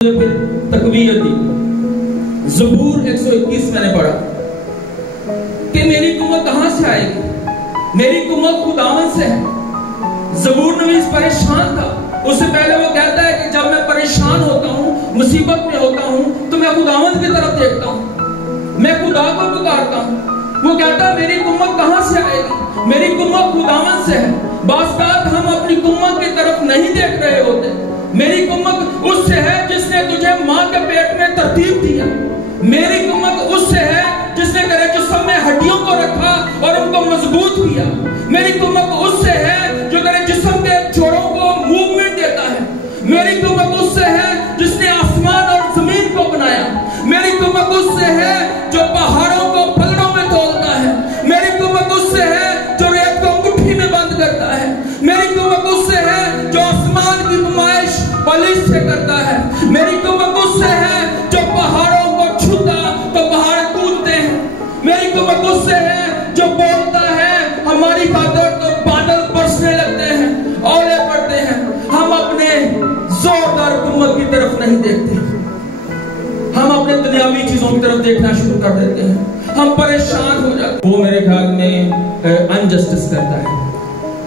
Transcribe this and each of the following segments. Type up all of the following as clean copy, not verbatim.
तकवीयत दी। ज़बूर 121 मैंने पढ़ा कि मेरी कुव्वत कहां से आएगी, मेरी कुव्वत खुदावन से है। ज़बूर नबी परेशान था, उससे पहले वो कहता है कि जब मैं परेशान होता हूँ, मुसीबत में होता हूँ, तो मैं खुदावन की तरफ देखता हूँ, मैं खुदा को पुकारता हूँ। वो कहता है मेरी कुव्वत कहां से आएगी, मेरी कुव्वत खुदावन से है। बास बात हम अपनी कुव्वत की तरफ नहीं देख रहे होते। मेरी कुव्वत उससे है जिसने तुझे मां के पेट में तरतीब दिया। मेरी कुव्वत उससे है जिसने तेरे जिस्म में हड्डियों को रखा और उनको मजबूत किया। मेरी कुव्वत उससे है जो तेरे जिस्म के जोड़ों को मूवमेंट देता है। मेरी कुव्वत उससे है जिसने आसमान और जमीन को बनाया। मेरी कुव्वत उससे है जो पहाड़ों को पलड़ों में तोलता है। मेरी कुव्वत उससे है जो रेत को मुट्ठी में बंद करता है। मेरी कुव्वत उससे है जो आसमान की नुमाइश पलिश से करता है। मेरी कुव्वत उससे है जो पहाड़ों को छूता तो पहाड़ कूदते हैं। मेरी कुव्वत उससे है जो बोलता है हमारी खातिर तो बादल बरसने लगते हैं, ओले पड़ते हैं। हम अपने जोरदार कुव्वत की तरफ नहीं देखते, हम अपने दुनियावी चीजों की तरफ देखना शुरू कर देते हैं। हम परेशान हो जाते हैं। वो मेरे ख्याल में अनजस्टिस करता है।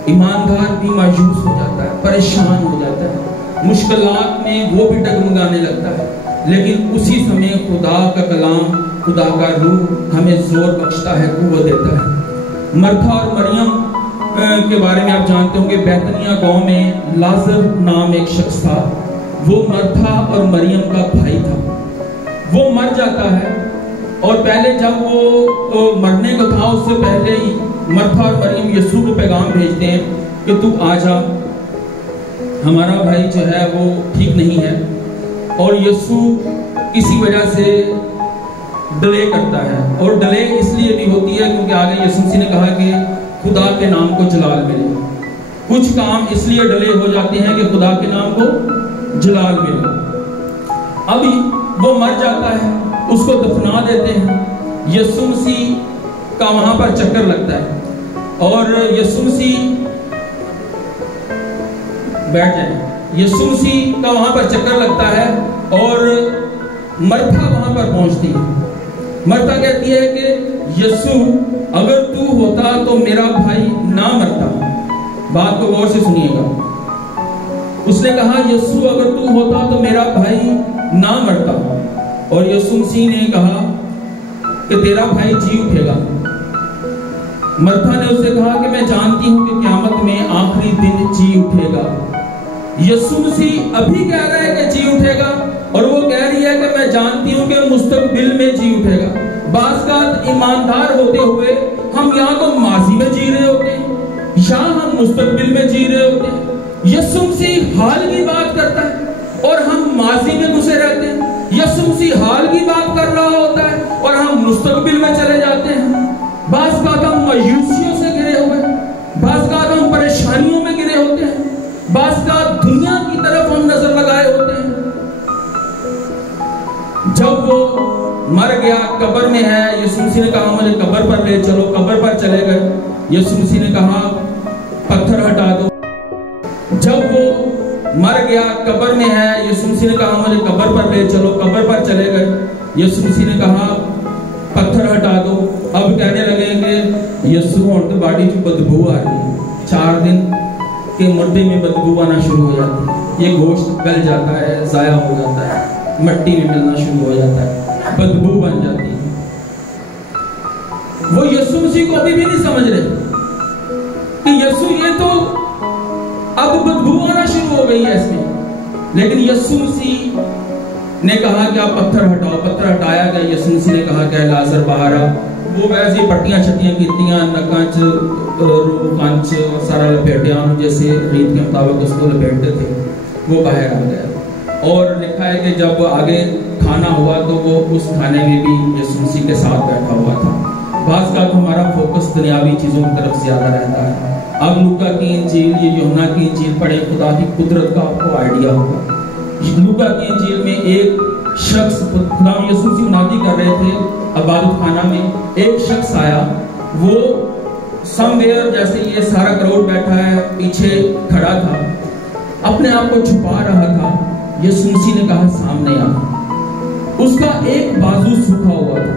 ईमानदार भी मायूस हो जाता है, परेशान हो जाता है, मुश्किलात में वो भी डगमगाने लगता है। लेकिन उसी समय खुदा का कलाम, खुदा का रूह हमें जोर बख्शता है, कुव्वत देता है। मरथा और मरियम के बारे में आप जानते होंगे। बैतनिया गांव में लाजर नाम एक शख्स था। वो मरथा और मरियम का भाई था। वो मर जाता है और पहले जब वो मरने को था, उससे पहले ही मरथा और मरियम यीशु को पैगाम भेजते हैं कि तू आ जा, हमारा भाई जो है वो ठीक नहीं है। और यीशु किसी वजह से डिले करता है, और डिले इसलिए भी होती है क्योंकि आगे यीशु मसीह ने कहा कि खुदा के नाम को जलाल मिले। कुछ काम इसलिए डिले हो जाते हैं कि खुदा के नाम को जलाल मिले। अभी वो मर जाता है, उसको दफना देते हैं। यीशु मसीह का वहां पर चक्कर लगता है और यीशु मसीह बैठ जाए। यीशु मसीह का वहां पर चक्कर लगता है और मरथा वहां पर पहुंचती है। मरथा कहती है कि यीशु अगर तू होता तो मेरा भाई ना मरता। बात को गौर से सुनिएगा। उसने कहा यीशु अगर तू होता तो मेरा भाई ना मरता। और यीशु मसीह ने कहा कि तेरा भाई जी उठेगा। मरथा ने उससे कहा कि मैं जानती हूं कि क़यामत में आखिरी दिन जी उठेगा। यीशु मसीह अभी कह रहा है कि जी उठेगा और वो कह रही है कि मैं जानती हूं कि मुस्तकबिल में जी उठेगा। बाज़ ईमानदार होते हुए हम यहाँ तो माजी में जी रहे होते हैं या हम मुस्तकबिल में जी रहे होते हैं। यीशु मसीह हाल की बात करता है और हम माजी में घुसे रहते हैं। यीशु मसीह हाल की बात कर रहा होता है और हम मुस्तकबिल में चले जाते हैं। बाज़ हम मायूसियों से घिरे हुए, बाज़ हम परेशानियों में घिरे होते हैं, बाज़ दुनिया की तरफ हम नजर लगाए होते हैं। जब वो मर गया, कब्र में है, यीशु मसीह ने कहा मुझे कब्र पर ले चलो। कब्र पर चले गए। यीशु मसीह ने कहा पत्थर हटा दो। जब वो मर गया, कब्र में है, यीशु मसीह ने कहा मुझे कब्र पर ले चलो। कब्र पर चले गए। यीशु मसीह ने कहा पत्थर हटा दो। अब कहने लगे कि यीशु उनकी बॉडी की बदबू आ रही है। 4 दिन के मुर्दे में बदबू आना शुरू हो जाती है। ये गोश्त गल जाता है, जाया हो जाता है, मिट्टी में मिलना शुरू हो जाता है, बदबू बन जाती है। वो यीशु मसीह को अभी भी नहीं समझ रहे कि यीशु ये तो अब बदबू आना शुरू हो गई है इसमें। लेकिन यीशु मसीह ने कहा कि आप पत्थर हटाओ। पत्थर हटाया गया। यीशु मसीह ने कहा कि लाजर बाहर आ। वो वैसे पट्टियां छट्टियां कीतियां, नकांच कांच और सारा लपेटिया जैसे रीत के मुताबिक उसको लपेटते थे। वो बाहर आ गया और लिखा है कि जब आगे खाना हुआ तो वो उस खाने में भी यीशु मसीह के साथ बैठा हुआ था। बाज़ का हमारा फोकस दुनियावी चीज़ों की तरफ ज़्यादा रहता है। अब लूका की इंजील, ये यूहन्ना की इंजील पढ़े, खुदा की कुदरत का आपको आइडिया होगा। लूका की इंजील में एक शख्स, खुदा यीशु मसीह मुनादी कर रहे थे इबादत खाना में। एक शख्स आया, वो समवेयर जैसे ये सारा क्राउड बैठा है पीछे खड़ा था, अपने आप को छुपा रहा था यीशु मसीह ने कहा सामने आ। उसका एक बाजू सूखा हुआ था,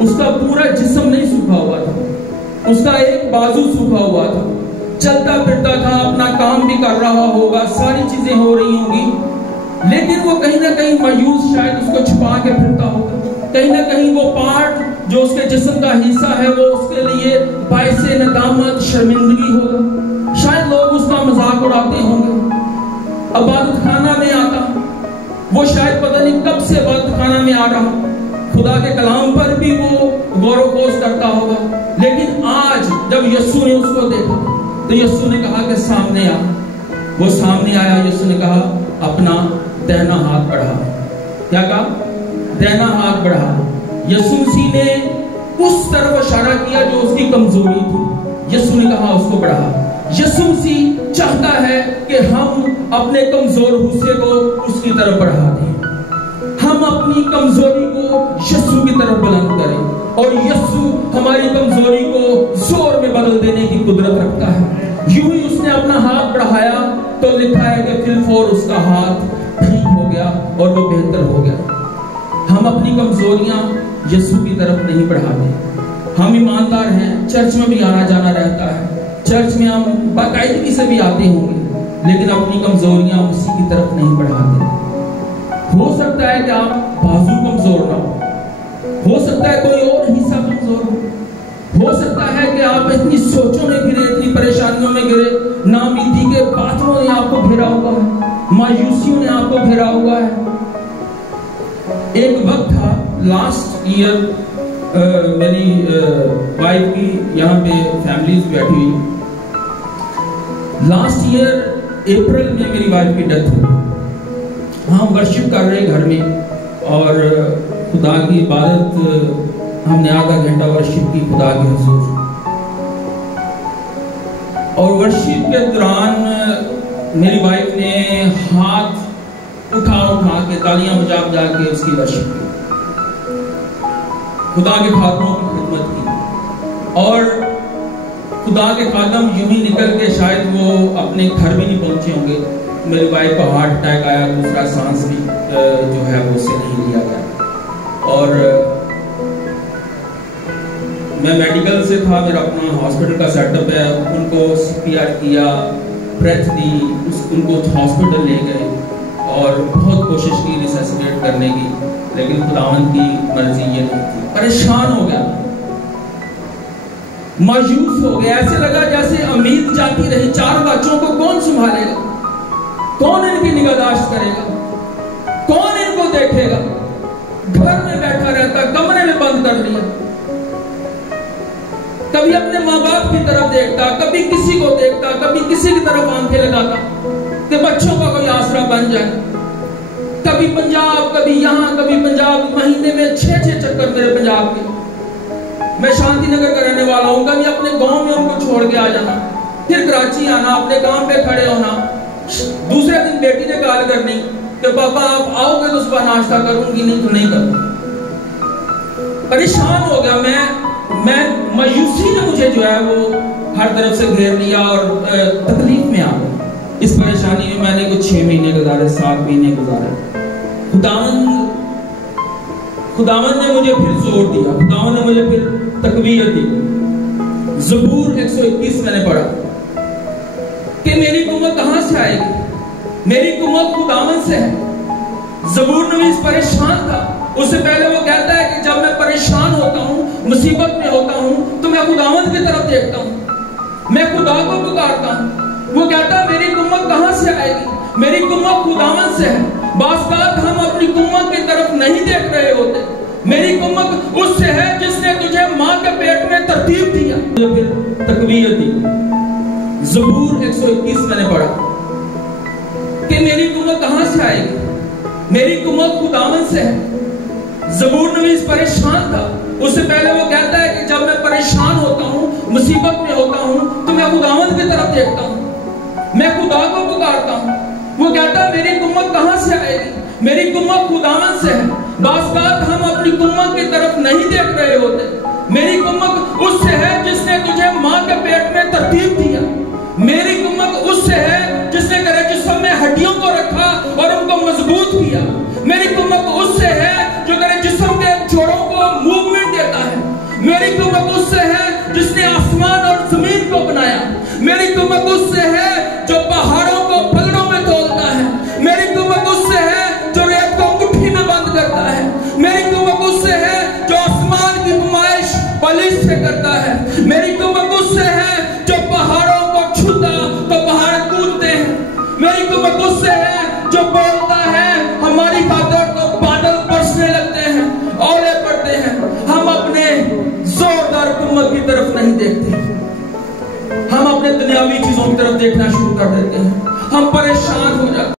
उसका पूरा जिस्म नहीं सूखा हुआ था, उसका एक बाजू सूखा हुआ था। चलता फिरता था, अपना काम भी कर रहा होगा, सारी चीजें हो रही होंगी, लेकिन वो कहीं ना कहीं मायूस शायद उसको छुपा के फिरता होगा। कहीं ना कहीं वो पार्ट जो उसके जिस्म का हिस्सा है वो उसके लिए बायसे नदामत, शर्मिंदगी होगा। शायद लोग उसका मजाक उड़ाते होंगे। अब इबादत खाना में आता, वो शायद पता नहीं कब से इबादत खाना में आ रहा, खुदा के कलाम पर भी वो गौरवपोष करता होगा। लेकिन आज जब यीशु ने उसको देखा तो यीशु ने कहा कि सामने आ। वो सामने आया। यीशु ने कहा अपना दाहिना हाथ बढ़ा। क्या कहा? दाहिना हाथ बढ़ा। यीशु मसीह ने उस तरफ इशारा किया जो उसकी कमजोरी थी। यीशु ने कहा उसको बढ़ा। यीशु मसीह चाहता है कि हम अपने कमजोर हिस्से को उसकी तरफ बढ़ा दें। हम अपनी कमजोरी को यीशु की तरफ बुलंद करें और यीशु हमारी कमजोरी को जोर में बदल देने की कुदरत रखता है। यूं ही उसने अपना हाथ बढ़ाया तो लिखा है कि फिलफोर उसका हाथ ठीक हो गया और वो बेहतर हो गया। हम अपनी कमजोरियां यीशु की तरफ नहीं बढ़ाते। हम ईमानदार हैं, चर्च में भी आना जाना रहता है, चर्च में हम बाकायदगी से भी आते होंगे, लेकिन अपनी कमजोरियां उसी की तरफ नहीं बढ़ाते। हो सकता है कि आप बाजू कमजोर ना हो सकता है कोई और हिस्सा कमजोर हो सकता है कि आप इतनी सोचों में गिरे, इतनी परेशानियों में गिरे, नाउमीदी के बादलों ने आपको घेरा हुआ है, मायूसियों ने आपको घेरा हुआ है। एक वक्त था लास्ट ईयर, मेरी वाइफ की यहाँ पे फैमिलीज बैठी हुई। लास्ट ईयर अप्रैल में मेरी वाइफ की डेथ हुई। हम वर्शिप कर रहे घर में और खुदा की इबादत हमने आधा घंटा वर्शिप की खुदा के हुजूर। और वर्शिप के दौरान मेरी वाइफ ने हाथ उठा के तालियां बजा के उसकी वर्शिप की, खुदा के खादमों की खिदमत की। और खुदा के खादम यूं ही निकल के शायद वो अपने घर भी नहीं पहुंचे होंगे। मेरी वाइफ को हार्ट अटैक आया, दूसरा सांस भी जो है वो उससे नहीं लिया गया। और मैं मेडिकल से था, मेरा अपना हॉस्पिटल का सेटअप है। उनको CPR किया, ब्रेथ दी, उनको हॉस्पिटल ले गए और बहुत कोशिश की रिससिटेट करने की, लेकिन खुदावंद की मर्जी ये नहीं थी। परेशान हो गया, मायूस हो गया, ऐसे लगा जैसे उम्मीद जाती रही। 4 बच्चों को कौन संभालेगा, कौन इनकी निगहदाश्त करेगा, कौन इनको देखेगा। घर में बैठा रहता, कमरे में बंद कर लिया, कभी अपने माँ बाप की तरफ देखता, कभी किसी को देखता, कभी किसी की तरफ आंखें लगाता कि बच्चों का कोई आसरा बन जाए। कभी पंजाब, कभी यहाँ, कभी पंजाब, महीने में 6-6 चक्कर मेरे पंजाब के। मैं शांति नगर का रहने वाला हूँ, कभी अपने गांव में उनको छोड़ के आ जाना, फिर कराची आना, अपने काम पे खड़े होना। दूसरे दिन बेटी ने कॉल करनी कि पापा आप आओगे तो सुबह नाश्ता करूंगी, नहीं तो नहीं करूंगी। परेशान हो गया मैं मायूसी ने मुझे जो है वो हर तरफ से घेर लिया और तकलीफ में आ गया। इस परेशानी में मैंने कुछ 6 महीने गुजारे, 7 महीने गुजारे। खुदावन ने मुझे फिर जोर दिया, खुदावन ने मुझे फिर तकवीयत दी। ज़बूर 121 मैंने पढ़ा कि मेरी कुव्वत कहां से आएगी, मेरी कुव्वत खुदावन से है। ज़बूर नवीस परेशान था, उससे पहले वो कहता है कि जब मैं परेशान होता हूँ, मुसीबत में होता हूँ, तो मैं खुदावंद की तरफ देखता हूँ, मैं खुदा को पुकारता हूँ। वो कहता है मेरी कुव्वत कहां से आएगी, मेरी कुव्वत खुदावंद से है। बात हम अपनी कुव्वत की तरफ नहीं देख रहे होते। मेरी कुव्वत उससे है जिसने तुझे मां के पेट में तरतीब दिया, फिर तकवीयत दी। ज़बूर 121 मैंने पढ़ा कि मेरी कुव्वत कहां से आएगी, मेरी कुव्वत खुदावंद से है। ज़बूर नवीस परेशान था, उससे पहले वो कहता है कि जब मैं परेशान होता हूँ, मुसीबत में होता हूँ, तो मैं खुदावंद की तरफ देखता हूँ, मैं खुदा को पुकारता हूँ। वो कहता है मेरी कुव्वत कहां से आएगी, मेरी कुव्वत खुदावंद से है। बात हम अपनी कुव्वत की तरफ नहीं देख रहे होते। मेरी कुव्वत उससे है जिसने तुझे मां के पेट में तरतीब दिया। मेरी कुव्वत उससे है जिसने तेरे जिस्म में हड्डियों को रखा और उनको किया। मेरी कुम्मत उससे है जो तेरे जिस्म के जोड़ों को मूवमेंट देता है। मेरी कुम्मत उससे है जिसने आसमान और जमीन को बनाया। मेरी कुम्मत उससे है जो पहाड़ों को पलड़ों में तोलता है। मेरी कुम्मत उससे है जो रेत को मुट्ठी में बंद करता है। मेरी कुम्मत उससे है जो आसमान की नुमाइश बलिश से करता है। मेरी कुम्मत उससे है जो पहाड़ों को छूता तो पहाड़ कूदते हैं। मेरी कुम्मत उससे है जो बोलता है हमारी खातिर तो बादल बरसने लगते हैं, ओले पड़ते हैं। हम अपने जोरदार कुम्मत की तरफ नहीं देखते, हम अपने दुनियावी चीजों की तरफ देखना शुरू कर देते हैं। हम परेशान हो जाते हैं।